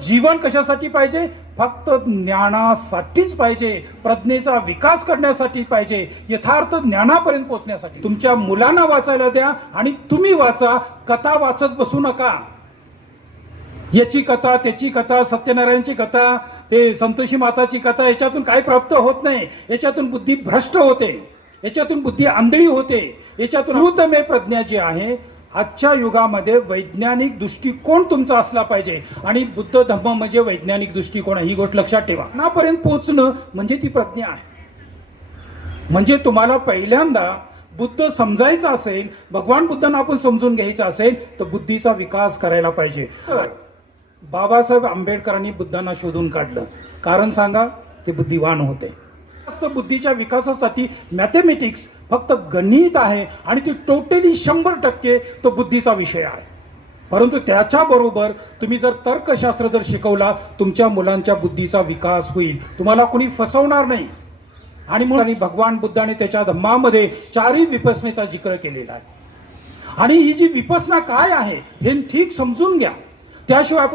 जीवन कशासाठी पाहिजे? फक्त ज्ञानासाठीच पाहिजे, प्रज्ञेचा विकास करण्यासाठी पाहिजे, यथार्थ ज्ञानापर्यंत पोहोचण्यासाठी. तुमच्या मुलांना वाचायला द्या आणि तुम्ही वाचा. कथा वाचत बसू नका. याची कथा, त्याची कथा, सत्यनारायणची कथा, ते संतोषी माताची कथा, याच्यातून काही प्राप्त होत नाही. याच्यातून बुद्धी भ्रष्ट होते, याच्यातून बुद्धी आंधळी होते. याच्यातून अमृतमय प्रज्ञा जी आहे, आजच्या युगामध्ये वैज्ञानिक दृष्टिकोन तुमचा असला पाहिजे. आणि बुद्ध धम्म म्हणजे वैज्ञानिक दृष्टिकोन, ही गोष्ट लक्षात ठेवा. नापर्यंत पोहोचणं म्हणजे ती प्रज्ञा आहे. म्हणजे तुम्हाला पहिल्यांदा बुद्ध समजायचा असेल, भगवान बुद्धांना आपण समजून घ्यायचं असेल, तर बुद्धीचा विकास करायला पाहिजे. बाबासाहेब आंबेडकरांनी बुद्धांना शोधून काढलं. कारण सांगा, ते बुद्धिवान होते. बुद्धीच्या विकासासाठी मॅथेमॅटिक्स फक्त गणित आहे आणि ती टोटली 100% तो बुद्धीचा विषय आहे. परंतु त्याच्याबरोबर तुम्ही जर तर्कशास्त्र जर शिकवला, तुमच्या मुलांच्या बुद्धीचा विकास होईल. तुम्हाला कोणी फसवणार नाही. आणि म्हणून भगवान बुद्धाने त्याच्या धम्मामध्ये 4 विपसनेचा जिक्र केलेला आहे. आणि ही जी विपसना काय आहे हे ठीक समजून घ्या. त्याशिवाय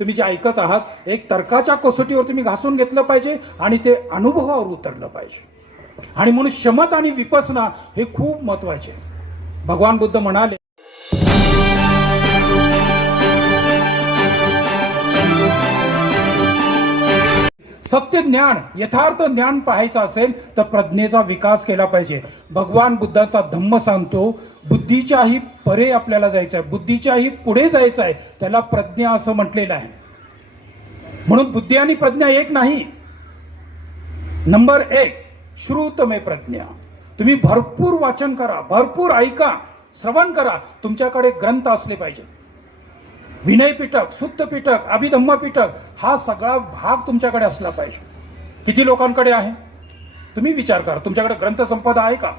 तुम्ही जे ऐकत आहात, एक तर्काच्या कसोटीवर तुम्ही घासून घेतलं पाहिजे आणि ते अनुभवावर उतरलं पाहिजे. आणि म्हणून शमत आणि विपसना हे खूप महत्वाचे. भगवान बुद्ध म्हणाले, सत्य ज्ञान, यथार्थ ज्ञान पाहायचं असेल तर प्रज्ञेचा विकास केला पाहिजे. भगवान बुद्धाचा धम्म सांगतो, बुद्धीच्याही परे आपल्याला जायचं आहे, बुद्धीच्याही पुढे जायचं आहे. त्याला प्रज्ञा असं म्हटलेलं आहे. म्हणून बुद्धी आणि प्रज्ञा एक नाही. नंबर 1 श्रुतमय प्रज्ञा. तुम्ही भरपूर वाचन करा, भरपूर ऐका, श्रवण करा. तुमच्याकडे ग्रंथ असले पाहिजे. विनय पिटक, शुद्ध पिटक, अभिधम्म पिटक, हा सगळा भाग तुमच्याकडे असला पाहिजे. किती लोकांकडे आहे? तुम्ही विचार करा. तुमच्याकडे ग्रंथ संपदा आहे का?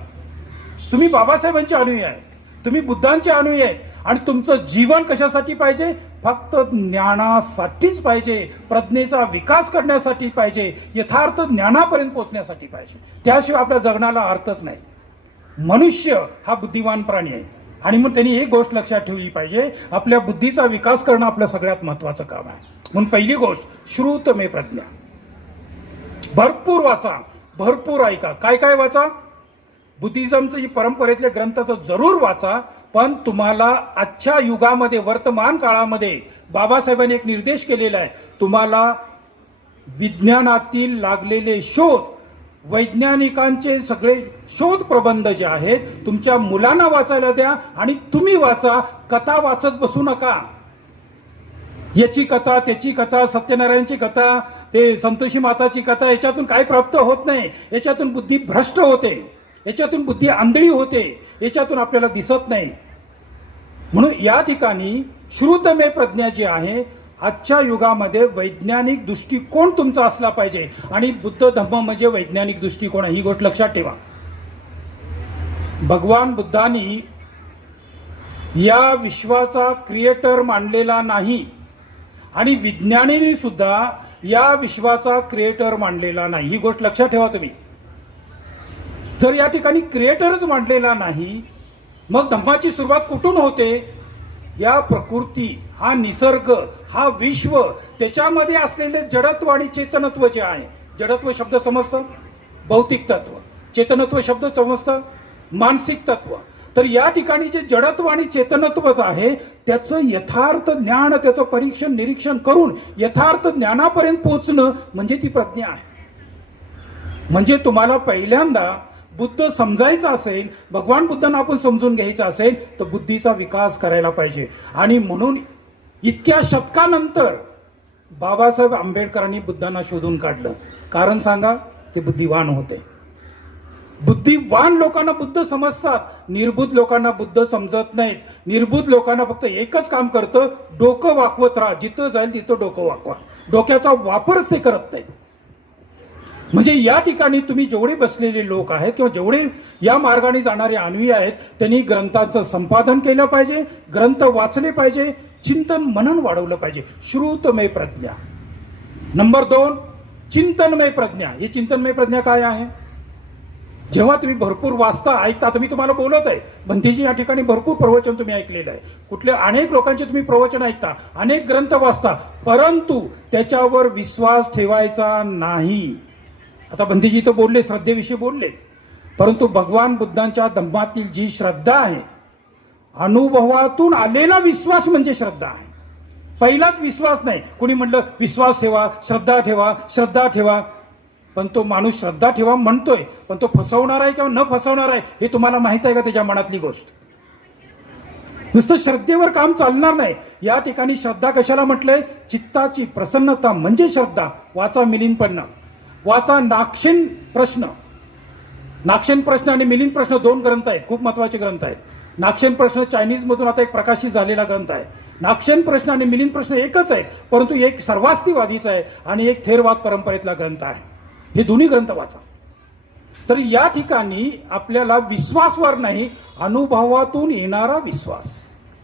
तुम्ही बाबासाहेबांचे अनुयायी आहे, तुम्ही बुद्धांचे अनुयायी आहेत. आणि तुमचं जीवन कशासाठी पाहिजे? फक्त ज्ञानासाठीच पाहिजे, प्रज्ञेचा विकास करण्यासाठी पाहिजे, यथार्थ ज्ञानापर्यंत पोहोचण्यासाठी पाहिजे. त्याशिवाय आपल्या जगण्याला अर्थच नाही. मनुष्य हा बुद्धिवान प्राणी आहे. आणि मग त्यांनी एक गोष्ट लक्षात ठेवली पाहिजे, आपल्या बुद्धीचा विकास करणं आपलं सगळ्यात महत्वाचं काम आहे. म्हणून पहिली गोष्ट श्रुतमय प्रज्ञा. भरपूर वाचा, भरपूर ऐका. काय काय वाचा? बुद्धिझमचं ही परंपरेतले ग्रंथ तर जरूर वाचा. पण तुम्हाला आजच्या युगामध्ये, वर्तमान काळामध्ये बाबासाहेबांनी एक निर्देश केलेला आहे. तुम्हाला विज्ञानातील लागलेले शोध, वैज्ञानिकांचे सगळे शोध प्रबंध जे आहेत, तुमच्या मुलांना वाचायला द्या आणि तुम्ही वाचा. कथा वाचत बसू नका. याची कथा, त्याची कथा, सत्यनारायणची कथा, ते संतोषी माताची कथा, याच्यातून काही प्राप्त होत नाही. याच्यातून बुद्धी भ्रष्ट होते, याच्यातून बुद्धी आंधळी होते, याच्यातून आपल्याला दिसत नाही. म्हणून या ठिकाणी श्रुतमय प्रज्ञा जी आहे, आजच्या युगामध्ये वैज्ञानिक दृष्टिकोन तुमचा असला पाहिजे. आणि बुद्ध धम्म म्हणजे वैज्ञानिक दृष्टिकोन, ही गोष्ट लक्षात ठेवा. भगवान बुद्धांनी या विश्वाचा क्रिएटर मानलेला नाही आणि विज्ञानींनी सुद्धा या विश्वाचा क्रिएटर मानलेला नाही. ही गोष्ट लक्षात ठेवा तुम्ही. जर या ठिकाणी क्रिएटरच मानलेला नाही, मग धम्माची सुरुवात कुठून होते? या प्रकृती, हा निसर्ग, हा विश्व, त्याच्यामध्ये असलेले जडत्व आणि चेतनत्व जे आहे. जडत्व शब्द समजतं? भौतिक तत्व. चेतनत्व शब्द समजतं? मानसिक तत्व. तर या ठिकाणी जे जडत्व आणि चेतनत्व आहे, त्याचं यथार्थ ज्ञान, त्याचं परीक्षण निरीक्षण करून यथार्थ ज्ञानापर्यंत पोहोचणं म्हणजे ती प्रज्ञा आहे. म्हणजे तुम्हाला पहिल्यांदा बुद्ध समजायचा असेल, भगवान बुद्धांना आपण समजून घ्यायचं असेल, तर बुद्धीचा विकास करायला पाहिजे. आणि म्हणून इतक्या शतकानंतर बाबासाहेब आंबेडकरांनी बुद्धांना शोधून काढलं. कारण सांगा, ते बुद्धिवान होते. बुद्धिवान लोकांना बुद्ध समजतात, निर्बुद्ध लोकांना बुद्ध समजत नाहीत. निर्बुद्ध लोकांना फक्त एकच काम करतं, डोकं वाकवत राहा. जिथं जाईल तिथं डोकं वाकवा. डोक्याचा वापरच ते करत नाहीत. म्हणजे या ठिकाणी तुम्ही जेवढे बसलेले लोक आहेत किंवा जेवढे या मार्गाने जाणारे अन्वी आहेत, त्यांनी ग्रंथांचं संपादन केलं पाहिजे, ग्रंथ वाचले पाहिजे, चिंतन मनन वाढवलं पाहिजे. श्रुतमय प्रज्ञा. नंबर 2 चिंतनमय प्रज्ञा. ही चिंतनमय प्रज्ञा काय आहे? जेव्हा तुम्ही भरपूर वाचता ऐकता, तर मी तुम्हाला बोलत आहे, भंतीजी या ठिकाणी भरपूर प्रवचन तुम्ही ऐकलेलं आहे, कुठले अनेक लोकांचे तुम्ही प्रवचन ऐकता, अनेक ग्रंथ वाचता, परंतु त्याच्यावर विश्वास ठेवायचा नाही. आता भंतीजी तर बोलले, श्रद्धेविषयी बोलले, परंतु भगवान बुद्धांच्या धम्मातील जी श्रद्धा आहे, अनुभवातून आलेला विश्वास म्हणजे श्रद्धा आहे. पहिलाच विश्वास नाही. कोणी म्हटलं विश्वास ठेवा, श्रद्धा ठेवा, श्रद्धा ठेवा, पण तो माणूस श्रद्धा ठेवा म्हणतोय, पण तो फसवणार आहे किंवा न फसवणार आहे हे तुम्हाला माहित आहे का? त्याच्या मनातली गोष्ट. नुसतं श्रद्धेवर काम चालणार नाही. या ठिकाणी श्रद्धा कशाला म्हटलंय? चित्ताची प्रसन्नता म्हणजे श्रद्धा. वाचा मिलिंदपन्न, वाचा नागसेन प्रश्न. नागसेन प्रश्न आणि मिलिंद प्रश्न दोन ग्रंथ आहेत, खूप महत्वाचे ग्रंथ आहेत. नागसेन प्रश्न चायनीज मधून आता एक प्रकाशित झालेला ग्रंथ आहे. नागसेन प्रश्न आणि मिलिंद प्रश्न एकच आहे, परंतु एक सर्वास्तीवादीचा आहे आणि एक थेरवाद परंपरेतला ग्रंथ आहे. हे दोन्ही ग्रंथ वाचा. तर या ठिकाणी आपल्याला विश्वासवर नाही, अनुभवातून येणारा विश्वास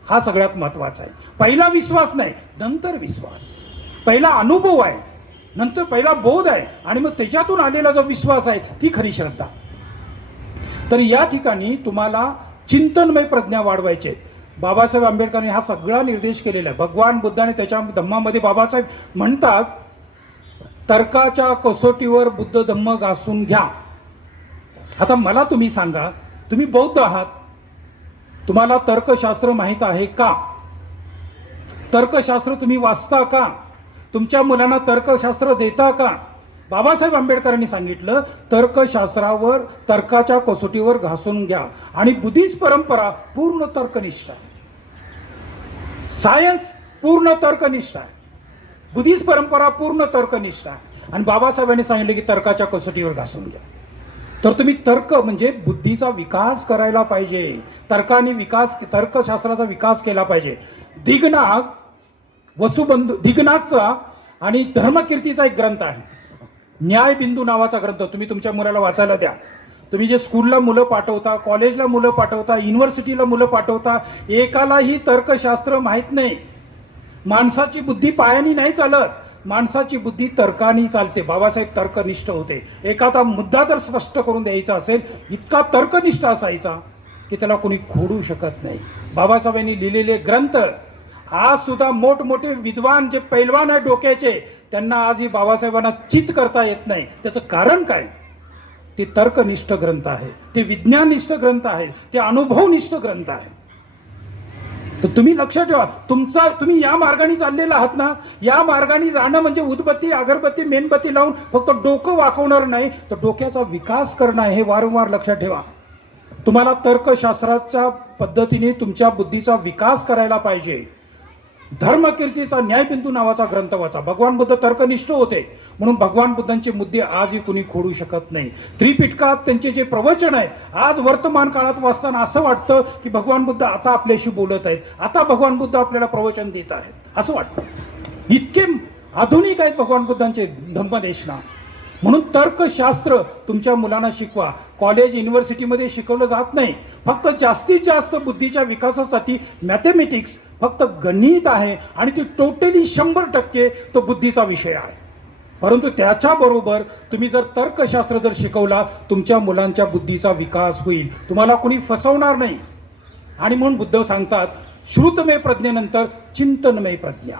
हा सगळ्यात महत्वाचा आहे. पहिला विश्वास नाही, नंतर विश्वास. पहिला अनुभव आहे, नंतर पहिला बोध आहे, आणि मग त्याच्यातून आलेला जो विश्वास आहे ती खरी श्रद्धा. तर या ठिकाणी तुम्हाला चिंतनमय प्रज्ञा वाढवायचे. बाबासाहेब आंबेडकरांनी हा सगळा निर्देश केलेला आहे. भगवान बुद्धाने त्याच्या धम्मामध्ये बाबासाहेब म्हणतात, तर्काच्या कसोटीवर बुद्ध धम्म घासून घ्या. आता मला तुम्ही सांगा, तुम्ही बौद्ध आहात, तुम्हाला तर्कशास्त्र माहित आहे का? तर्कशास्त्र तुम्ही वाचता का? तुमच्या मुलांना तर्कशास्त्र देता का? बाबासाहेब आंबेडकरांनी सांगितलं, तर्कशास्त्रावर, तर्काच्या कसोटीवर घासून घ्या. आणि बुद्धिस्ट परंपरा पूर्ण तर्कनिष्ठ आहे. सायन्स पूर्ण तर्कनिष्ठ आहे. बुद्धिस्ट परंपरा पूर्ण तर्कनिष्ठ आहे. आणि बाबासाहेबांनी सांगितलं की तर्काच्या कसोटीवर घासून घ्या. तर तुम्ही तर्क म्हणजे बुद्धीचा विकास करायला पाहिजे. तर्काने विकास, तर्कशास्त्राचा विकास केला पाहिजे. दिगनाग, वसुबंधू दिगनागचा आणि धर्मकीर्तीचा एक ग्रंथ आहे, न्यायबिंदू नावाचा ग्रंथ. तुम्ही तुमच्या मुलाला वाचायला द्या. तुम्ही जे स्कूलला मुलं पाठवता, कॉलेजला मुलं पाठवता, युनिव्हर्सिटीला मुलं पाठवता, एकालाही तर्कशास्त्र माहित नाही. माणसाची बुद्धी पायानी नाही चालत, माणसाची बुद्धी तर्कानी चालते. बाबासाहेब तर्कनिष्ठ होते. एखादा मुद्दा जर स्पष्ट करून द्यायचा असेल, इतका तर्कनिष्ठ असायचा की त्याला कोणी खोडू शकत नाही. बाबासाहेबांनी लिहिलेले ग्रंथ आज सुद्धा मोठमोठे विद्वान जे पैलवान आहेत डोक्याचे, त्यांना आजही बाबासाहेबांना चित करता येत नाही. त्याचं कारण काय? ते तर्कनिष्ठ ग्रंथ आहे, ते विज्ञाननिष्ठ ग्रंथ आहे, ते अनुभवनिष्ठ ग्रंथ आहे. तर तुम्ही लक्षात ठेवा, तुम्ही या मार्गाने चाललेला आहात ना. या मार्गाने जाणं म्हणजे उदबत्ती, अगरबत्ती, मेणबत्ती लावून फक्त डोकं वाकवणार नाही, तर डोक्याचा विकास करणं, हे वारंवार लक्षात ठेवा. तुम्हाला तर्कशास्त्राच्या पद्धतीने तुमच्या बुद्धीचा विकास करायला पाहिजे. धर्मकीर्तीचा न्यायबिंदू नावाचा ग्रंथ वाचा. भगवान बुद्ध तर्कनिष्ठ होते, म्हणून भगवान बुद्धांचे मुद्दे आजही कुणी खोडू शकत नाही. त्रिपिटकात त्यांचे जे प्रवचन आहे, आज वर्तमान काळात वाचताना असं वाटतं की भगवान बुद्ध आता आपल्याशी बोलत आहेत, आता भगवान बुद्ध आपल्याला प्रवचन देत आहेत असं वाटतं. इतके आधुनिक आहेत भगवान बुद्धांचे धम्मदेशना. म्हणून तर्कशास्त्र तुमच्या मुलांना शिकवा. कॉलेज, युनिव्हर्सिटीमध्ये शिकवलं जात नाही. फक्त जास्तीत जास्त बुद्धीच्या विकासासाठी मॅथमॅटिक्स, फक्त गणित आहे, आणि ती टोटली 100% तो बुद्धीचा विषय आहे. परंतु त्याच्याबरोबर तुम्ही जर तर्कशास्त्र जर शिकवला, तुमच्या मुलांच्या बुद्धीचा विकास होईल, तुम्हाला कोणी फसवणार नाही. आणि म्हणून बुद्ध सांगतात, श्रुतमय प्रज्ञेनंतर चिंतनमय प्रज्ञा.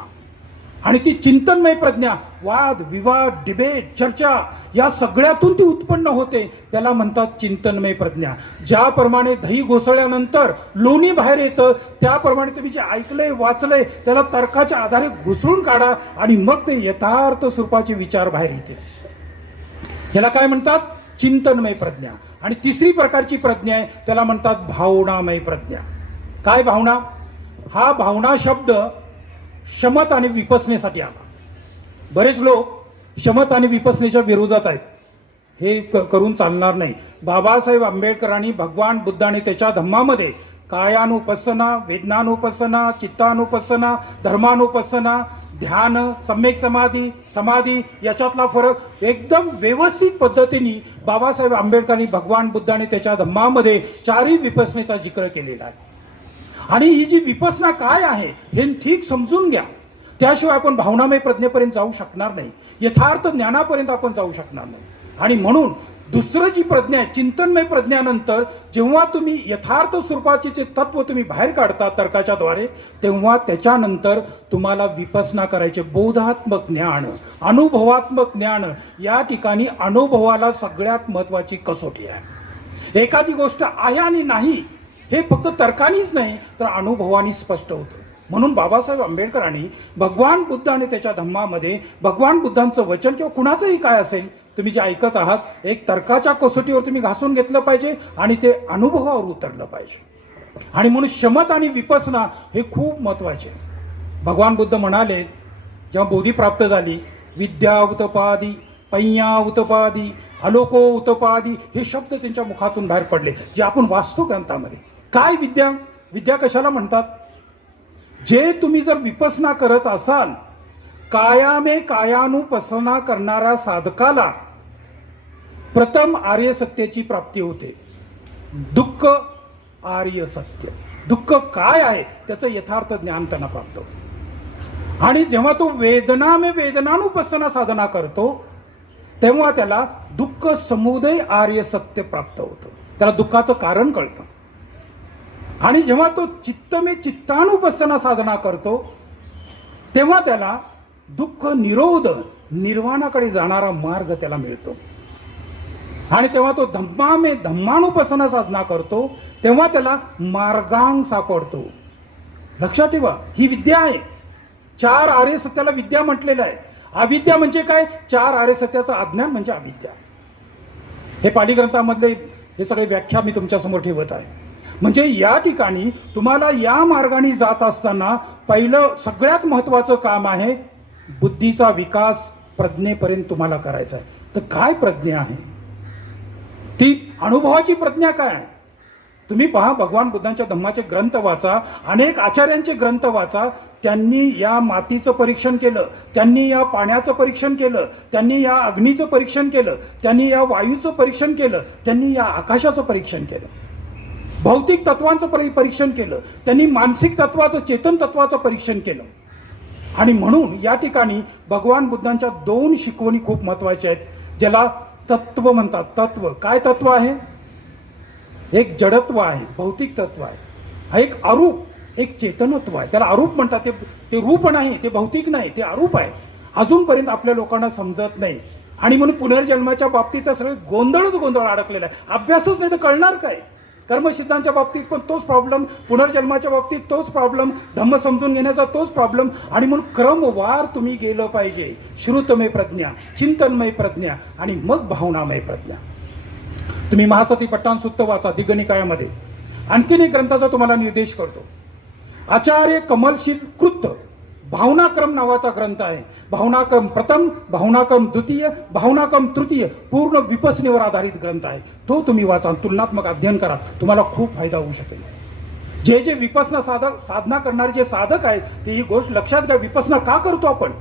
आणि ती चिंतनमय प्रज्ञा वाद, विवाद, डिबेट, चर्चा या सगळ्यातून ती उत्पन्न होते. त्याला म्हणतात चिंतनमय प्रज्ञा. ज्याप्रमाणे दही घोसळल्यानंतर लोणी बाहेर येतं, त्याप्रमाणे तुम्ही जे ऐकलंय, वाचलंय, त्याला तर्काच्या आधारे घुसळून काढा, आणि मग ते यथार्थ स्वरूपाचे विचार बाहेर येतील. याला काय म्हणतात? चिंतनमय प्रज्ञा. आणि तिसरी प्रकारची प्रज्ञा आहे, त्याला म्हणतात भावनामय प्रज्ञा. काय भावना? हा भावना शब्द शमत आणि विपसनेसाठी आला. बरेच लोक शमत आणि विपसनेच्या विरोधात आहेत. हे करून चालणार नाही. बाबासाहेब आंबेडकरांनी भगवान बुद्धाने त्याच्या धम्मामध्ये कायानुपස්සना, वेदनानुपස්සना, चित्तानुपස්සना, धर्मानुपස්සना, ध्यान, सम्यक समाधी, समाधी याच्यातला फरक एकदम व्यवस्थित पद्धतीने बाबासाहेब आंबेडकरांनी, भगवान बुद्धाने त्याच्या धम्मामध्ये चारही विपसनेचा जिक्र केलेला आहे. आणि ही जी विपसना काय आहे हे ठीक समजून घ्या. त्याशिवाय आपण भावनामय प्रज्ञेपर्यंत जाऊ शकणार नाही, यथार्थ ज्ञानापर्यंत आपण जाऊ शकणार नाही. आणि म्हणून दुसरं जी प्रज्ञा आहे, चिंतनमय प्रज्ञानंतर जेव्हा तुम्ही यथार्थ स्वरूपाचे जे तत्व तुम्ही बाहेर काढता तर्काच्या द्वारे, तेव्हा त्याच्यानंतर तुम्हाला विपसना करायचे. बोधात्मक ज्ञान, अनुभवात्मक ज्ञान, या ठिकाणी अनुभवाला सगळ्यात महत्वाची कसोटी आहे. एखादी गोष्ट आहे आणि नाही हे फक्त तर्कानीच नाही तर अनुभवानी स्पष्ट होतं. म्हणून बाबासाहेब आंबेडकरांनी भगवान बुद्ध आणि त्याच्या धम्मामध्ये भगवान बुद्धांचं वचन किंवा कुणाचंही काय असेल तुम्ही जे ऐकत आहात, एक तर्काच्या कसोटीवर तुम्ही घासून घेतलं पाहिजे आणि ते अनुभवावर उतरलं पाहिजे. आणि म्हणून शमत आणि विपसना हे खूप महत्वाचे. भगवान बुद्ध म्हणाले, जेव्हा बोधी प्राप्त झाली, विद्या उत्पादी, पय्या उत्पादी, अलोको उत्पादी, हे शब्द त्यांच्या मुखातून बाहेर पडले जे आपण वाचतो ग्रंथामध्ये. काय विद्या? विद्या कशाला म्हणतात? जे तुम्ही जर विपसना करत असाल, कायामे कायानुपसना करणाऱ्या साधकाला प्रथम आर्य सत्याची प्राप्ती होते. दुःख आर्य सत्य, दुःख काय आहे त्याचं यथार्थ ज्ञान त्यांना प्राप्त होतं. आणि जेव्हा तो वेदनामे वेदनानुपसना साधना करतो तेव्हा त्याला दुःख समुदय आर्य सत्य प्राप्त होतं. त्याला दुःखाचं कारण कळतं. आणि जेव्हा तो चित्तमे चित्तानुपसना साधना करतो तेव्हा त्याला दुःख निरोध निर्वाणाकडे जाणारा मार्ग त्याला मिळतो. आणि तेव्हा तो धम्मामे धम्मानुपसना साधना करतो तेव्हा त्याला मार्गांग सापडतो. लक्षात ठेवा, ही विद्या आहे. 4 आर्य सत्याला विद्या म्हटलेलं आहे. अविद्या म्हणजे काय? 4 आर्य सत्याचं अज्ञान म्हणजे अविद्या. हे पाली ग्रंथामधले हे सगळे व्याख्या मी तुमच्या समोर ठेवत आहे. म्हणजे या ठिकाणी तुम्हाला या मार्गाने जात असताना पहिलं सगळ्यात महत्वाचं काम आहे बुद्धीचा विकास प्रज्ञेपर्यंत तुम्हाला करायचा आहे. तर काय प्रज्ञा आहे? ती अनुभवाची प्रज्ञा काय आहे? तुम्ही पहा, भगवान बुद्धांच्या धम्माचे ग्रंथ वाचा, अनेक आचार्यांचे ग्रंथ वाचा. त्यांनी या मातीचं परीक्षण केलं, त्यांनी या पाण्याचं परीक्षण केलं, त्यांनी या अग्नीचं परीक्षण केलं, त्यांनी या वायूचं परीक्षण केलं, त्यांनी या आकाशाचं परीक्षण केलं, भौतिक तत्वांचं परीक्षण केलं, त्यांनी मानसिक तत्वाचं चेतन तत्वाचं परीक्षण केलं. आणि म्हणून या ठिकाणी भगवान बुद्धांच्या 2 शिकवणी खूप महत्वाच्या आहेत, ज्याला तत्व म्हणतात. तत्व काय? तत्व आहे एक जडत्व आहे, भौतिक तत्व आहे. हा एक अरूप, एक चेतनत्व आहे. त्याला अरूप म्हणतात. ते रूप नाही, ते भौतिक नाही, ते अरूप आहे. अजूनपर्यंत आपल्या लोकांना समजत नाही. आणि म्हणून पुनर्जन्माच्या बाबतीत सगळे गोंधळ अडकलेला आहे. अभ्यासच नाही तर कळणार काय? कर्मसिद्धांच्या बाबतीत पण तोच प्रॉब्लेम, पुनर्जन्माच्या बाबतीत तोच प्रॉब्लेम, धम्म समजून घेण्याचा तोच प्रॉब्लेम. आणि म्हणून क्रमवार तुम्ही गेलं पाहिजे. श्रुतमय प्रज्ञा, चिंतनमय प्रज्ञा आणि मग भावनामय प्रज्ञा. तुम्ही महासती पट्टाण सुत्त वाचा दिग्गनिकायामध्ये. आणखीन एक ग्रंथाचा तुम्हाला निर्देश करतो. आचार्य कमलशील कृत भावनाक्रम नावाचा ग्रंथ आहे. भावनाक्रम प्रथम, भावनाक्रम द्वितीय, भावनाक्रम तृतीय, पूर्ण विपसनेवर आधारित ग्रंथ आहे. तो तुम्ही वाचा, तुलनात्मक अध्ययन करा, तुम्हाला खूप फायदा होऊ शकेल. जे विपसना साधना करणारे जे साधक आहेत ते ही गोष्ट लक्षात घ्या. विपसना का करतो आपण?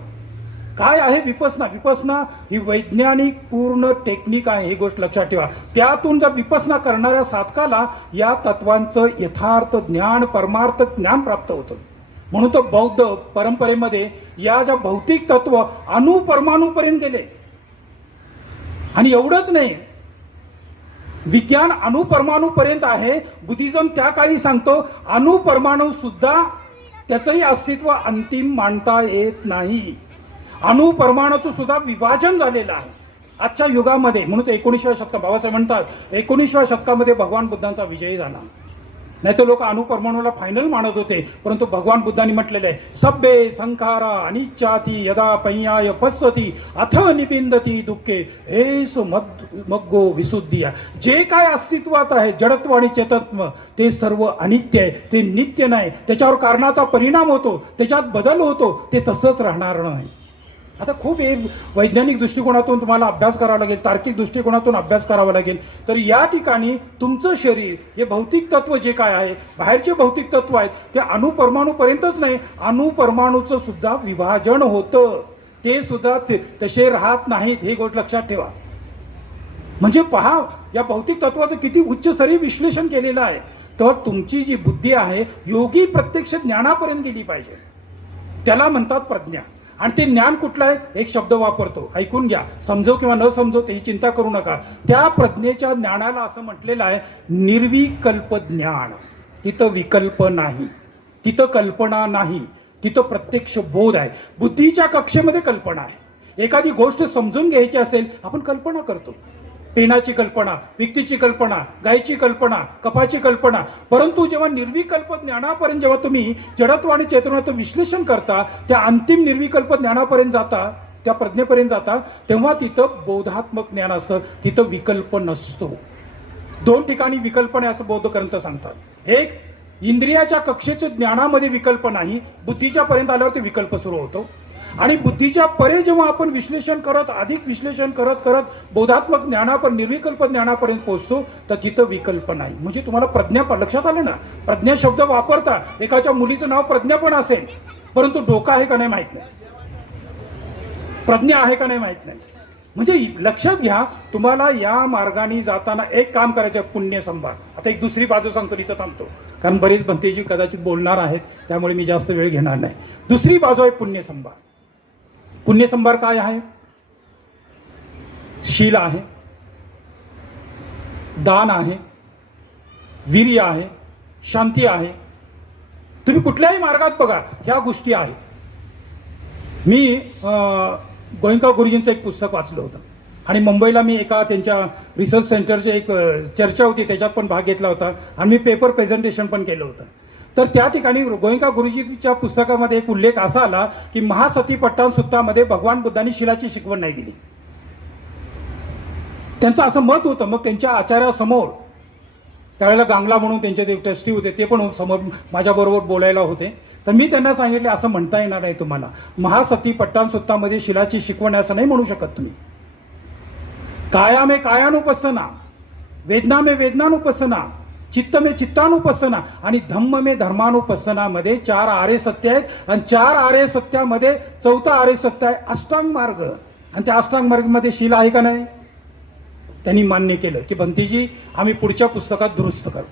काय आहे विपसना? विपसना ही वैज्ञानिक पूर्ण टेक्निक आहे, ही गोष्ट लक्षात ठेवा. त्यातून जर विपसना करणाऱ्या साधकाला या तत्वांचं यथार्थ ज्ञान, परमार्थ ज्ञान प्राप्त होतं. म्हणून तो बौद्ध परंपरेमध्ये या ज्या भौतिक तत्व अणुपरमाणूपर्यंत गेले. आणि एवढंच नाही, विज्ञान अणुपरमाणूपर्यंत आहे. बुद्धिझम त्या काळी सांगतो अणुपरमाणू सुद्धा त्याचंही अस्तित्व अंतिम मानता येत नाही. अणुपरमाणूचं सुद्धा विभाजन झालेलं आहे आजच्या युगामध्ये. म्हणून 19व्या शतकात बाबासाहेब म्हणतात 19व्या शतकामध्ये भगवान बुद्धांचा विजय झाला. नाही तर लोक अणुपरमाणूला फायनल मानत होते, परंतु भगवान बुद्धांनी म्हटलेलं आहे सब्बे संखारा अनिच्चाती यदा पय्याय पස්සती अथ निबिंदती दुःखे हेस मग्गो विशुद्धिया. जे काय अस्तित्वात आहे जडत्व आणि चेतत्व ते सर्व अनित्य आहे, ते नित्य नाही. त्याच्यावर कारणाचा परिणाम होतो, त्याच्यात बदल होतो, ते तसंच राहणार नाही. आता खूप वैज्ञानिक दृष्टिकोनातून तुम्हाला अभ्यास करावा लागेल, तार्किक दृष्टिकोनातून अभ्यास करावा लागेल. तर या ठिकाणी तुमचं शरीर हे भौतिक तत्व जे काय आहे, बाहेरचे भौतिक तत्व आहेत, ते अणुपरमाणूपर्यंतच नाही, अणुपरमाणूचं सुद्धा विभाजन होतं, ते सुद्धा तसे राहत नाहीत. ही गोष्ट लक्षात ठेवा. म्हणजे पहा या भौतिक तत्वाचं किती उच्चस्तरीय विश्लेषण केलेलं आहे. तर तुमची जी बुद्धी आहे योगी प्रत्यक्ष ज्ञानापर्यंत गेली पाहिजे, त्याला म्हणतात प्रज्ञा. आणि ते ज्ञान कुठलं आहे? एक शब्द वापरतो, ऐकून घ्या, समजो किंवा न समजो त्याची चिंता करू नका. त्या प्रज्ञेच्या ज्ञानाला असं म्हटलेलं आहे निर्विकल्प ज्ञान. तिथं विकल्प नाही, तिथं कल्पना नाही, तिथं प्रत्यक्ष बोध आहे. बुद्धीच्या कक्षेमध्ये कल्पना आहे. एखादी गोष्ट समजून घ्यायची असेल, आपण कल्पना करतो. पेनाची कल्पना, व्यक्तीची कल्पना, गायची कल्पना, कपाची कल्पना. परंतु जेव्हा निर्विकल्प ज्ञानापर्यंत जेव्हा तुम्ही जडत्व आणि चेतनाचं विश्लेषण करता, त्या अंतिम निर्विकल्प ज्ञानापर्यंत जाता, त्या प्रज्ञेपर्यंत जाता, तेव्हा तिथं बोधात्मक ज्ञान असतं, तिथं विकल्प नसतो. दोन ठिकाणी विकल्प नाही असं बौद्ध ग्रंथ सांगतात. एक, इंद्रियाच्या कक्षेच्या ज्ञानामध्ये विकल्प नाही, बुद्धीच्या पर्यंत आल्यावर ते विकल्प सुरू होतो. आणि बुद्धीच्या परे जेव्हा आपण विश्लेषण करत, अधिक विश्लेषण करत करत बोधात्मक ज्ञानापर्यंत, निर्विकल्प ज्ञानापर्यंत पोहोचतो, तर तिथं विकल्प नाही. म्हणजे तुम्हाला प्रज्ञा लक्षात आलं ना? प्रज्ञा शब्द वापरता. एखाद्या मुलीचं नाव प्रज्ञा पण असेल, परंतु डोकं आहे का नाही माहित नाही, प्रज्ञा आहे का नाही माहित नाही. म्हणजे लक्षात घ्या, तुम्हाला या मार्गाने जाताना एक काम करायचं, पुण्यसंभार. आता एक दुसरी बाजू सांगतो, इथं थांबतो, कारण बरेच भंतेजी कदाचित बोलणार आहेत, त्यामुळे मी जास्त वेळ घेणार नाही. दुसरी बाजू आहे पुण्यसंभार. पुण्यसंभार काय आहे? शील आहे, दान आहे, वीर्य आहे, शांती आहे. तुम्ही कुठल्याही मार्गात बघा, ह्या गोष्टी आहेत. मी गोयंका गुरुजींचं एक पुस्तक वाचलं होतं आणि मुंबईला मी एका त्यांच्या रिसर्च सेंटरची एक चर्चा होती, त्याच्यात पण भाग घेतला होता आणि मी पेपर प्रेझेंटेशन पण केलं होतं. तर त्या ठिकाणी गोयंका गुरुजीच्या पुस्तकामध्ये एक उल्लेख असा आला की महासती पट्टण सुत्तामध्ये भगवान बुद्धांनी शिलाची शिकवण नाही दिली. त्यांचं असं मत होतं. मग त्यांच्या आचार्यासमोर, त्यावेळेला गांगला म्हणून त्यांचे ते ट्रस्टी होते, ते पण समोर माझ्याबरोबर बोलायला होते. तर मी त्यांना सांगितले, असं म्हणता येणार नाही तुम्हाला. महासती पट्टण सुत्तामध्ये शिलाची शिकवण असं नाही म्हणू शकत तुम्ही. काया में कायानुपස්සना, वेदना में वेदनानुपස්සना, चित्त में चित्तानुपස්සना आणि धम्म में धर्मानुपස්සना मध्ये 4 आर्य सत्य आहेत. आणि 4 आर्य सत्यामध्ये 4थं आर्य सत्य आहे अष्टांग मार्ग. आणि त्या अष्टांग मार्गामध्ये शील आहे का नाही? त्यांनी मान्य केलं की भंतीजी आम्ही पुढच्या पुस्तकात दुरुस्त करू.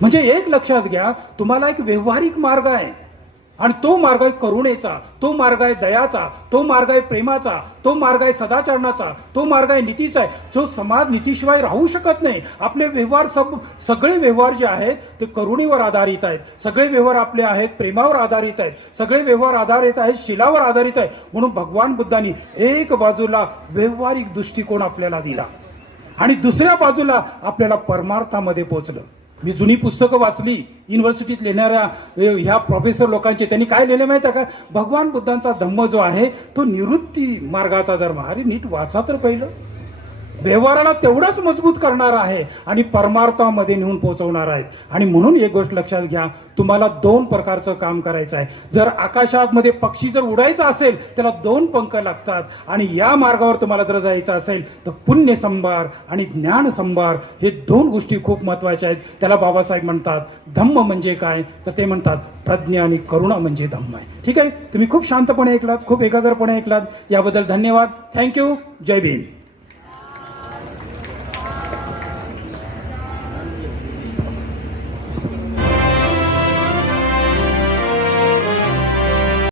म्हणजे एक लक्षात घ्या, तुम्हाला एक व्यावहारिक मार्ग आहे आणि तो मार्ग आहे करुणेचा, तो मार्ग आहे दयाचा, तो मार्ग आहे प्रेमाचा, तो मार्ग आहे सदाचरणाचा, तो मार्ग आहे नीतीचा आहे, जो समाज नीतीशिवाय राहू शकत नाही. आपले व्यवहार सगळे व्यवहार जे आहेत ते करुणेवर आधारित आहेत. सगळे व्यवहार आपले आहेत प्रेमावर आधारित आहेत. सगळे व्यवहार आधारित आहेत शीलावर आधारित आहे. म्हणून भगवान बुद्धांनी एक बाजूला व्यावहारिक दृष्टिकोन आपल्याला दिला आणि दुसऱ्या बाजूला आपल्याला परमार्थामध्ये पोहोचलं. मी जुनी पुस्तकं वाचली युनिव्हर्सिटीत लिहिणाऱ्या ह्या प्रोफेसर लोकांचे. त्यांनी काय लिहिले माहिती आहे का? भगवान बुद्धांचा धम्म जो आहे तो निवृत्ती मार्गाचा धर्म. अरे नीट वाचा तर पहिलं. व्यवहाराला तेवढाच मजबूत करणार आहे आणि परमार्थामध्ये नेऊन पोहोचवणार आहेत. आणि म्हणून एक गोष्ट लक्षात घ्या, तुम्हाला 2 प्रकारचं काम करायचं आहे. जर आकाशामध्ये पक्षी जर उडायचा असेल त्याला 2 पंख लागतात. आणि या मार्गावर तुम्हाला जर जायचं असेल तर पुण्य संभार आणि ज्ञान संभार हे 2 गोष्टी खूप महत्वाच्या आहेत. त्याला बाबासाहेब म्हणतात धम्म म्हणजे काय, तर ते म्हणतात प्रज्ञा आणि करुणा म्हणजे धम्म आहे. ठीक आहे, तुम्ही खूप शांतपणे ऐकलात, खूप एकाग्रपणे ऐकलात, याबद्दल धन्यवाद. थँक्यू. जय भीम.